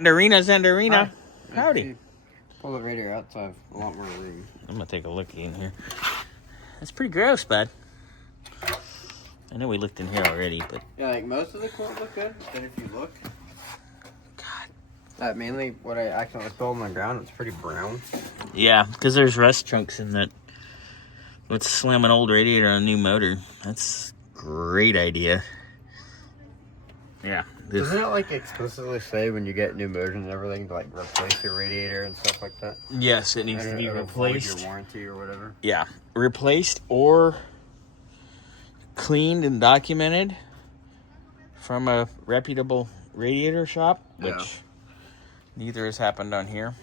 Zandarina. Howdy. Pull the radiator out so I have a lot more room. I'm gonna take a look in here. That's pretty gross, bud. I know we looked in here already, but yeah, like most of the clothes look good. But if you look, God, mainly what I accidentally spilled on the ground, it's pretty brown. Yeah, because there's rust chunks in that. Let's slam an old radiator on a new motor. That's a great idea. Yeah. Doesn't it like explicitly say when you get new motors and everything to like replace your radiator and stuff like that? Yes, it needs to be replaced. Your warranty or whatever. Yeah, replaced or cleaned and documented from a reputable radiator shop, which neither has happened on here.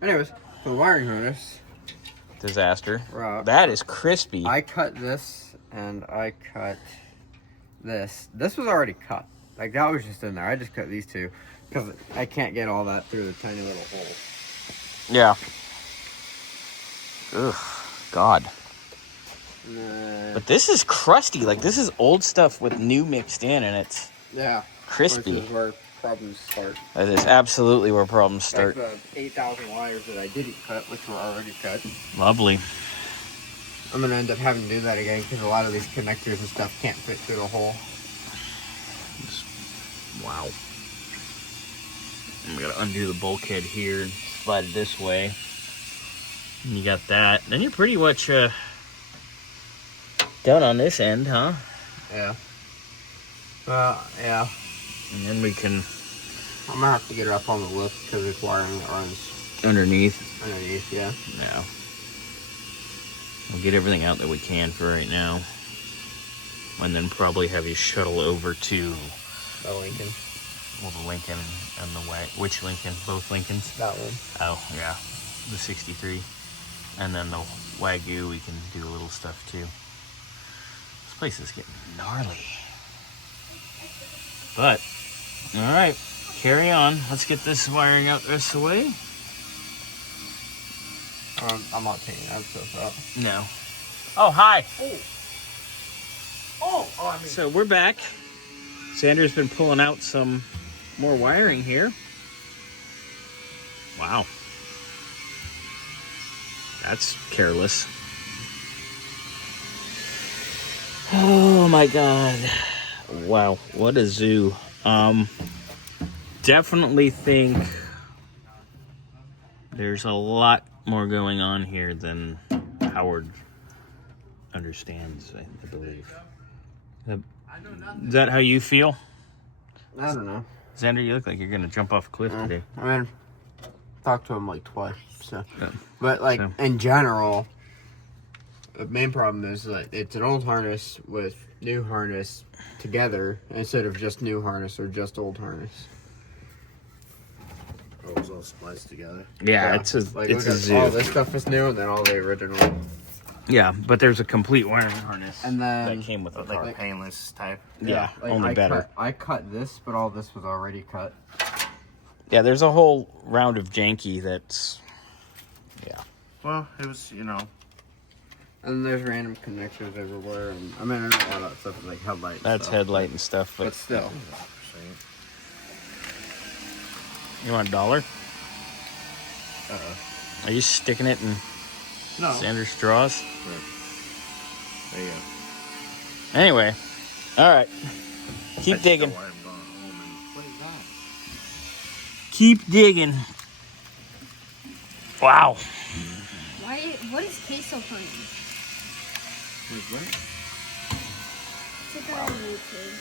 Anyways, for the wiring harness. Disaster. Rob, that is crispy. I cut this and I cut this. This was already cut. Like that was just in there. I just cut these two because I can't get all that through the tiny little hole. Yeah. Ugh, God. But this is crusty. Like this is old stuff with new mixed in, and it's crispy. Which is where problems start. That is absolutely where problems start. Like the 8,000 wires that I didn't cut, which were already cut. Lovely. I'm gonna end up having to do that again because a lot of these connectors and stuff can't fit through the hole. Wow. I'm gonna undo the bulkhead here and slide it this way. And you got that. Then you're pretty much done on this end, huh? Yeah. Yeah. And then we can... I'm gonna have to get it up on the lift because there's wiring that runs underneath. Underneath, yeah. No. We'll get everything out that we can for right now. And then probably have you shuttle over to... the Lincoln. Well, the Lincoln and the way. Which Lincoln? Both Lincolns? That one. Oh, yeah. The 63. And then the Wagyu, we can do a little stuff too. This place is getting gnarly. But, alright. Carry on. Let's get this wiring out the rest of the way. I'm not taking that stuff out. No. Oh, hi. Oh, So we're back. Xander's been pulling out some more wiring here. Wow. That's careless. Oh my God. Wow, what a zoo. Definitely think there's a lot more going on here than Howard understands, I believe. Is that how you feel? I don't know. Xander, you look like you're gonna jump off a cliff today. I mean, talked to him like twice. So, but like in general, the main problem is that it's an old harness with new harness together instead of just new harness or just old harness. Oh, it was all spliced together. Yeah, it's a zoo. All this stuff is new, and then all the original. Yeah, but there's a complete wiring harness and then that came with the car. Like painless type. Yeah, like only better. I cut this, but all this was already cut. Yeah, there's a whole round of janky that's... Yeah. Well, it was, you know. And there's random connectors everywhere, and I mean, I know all that stuff is like headlight. That's headlight and stuff, but still. You want $1? Uh-oh. Are you sticking it in Xander's straws? Right. There you go. Anyway, all right. Keep digging. What is that? Keep digging. Wow. What is queso funny? What is what? Check out on YouTube.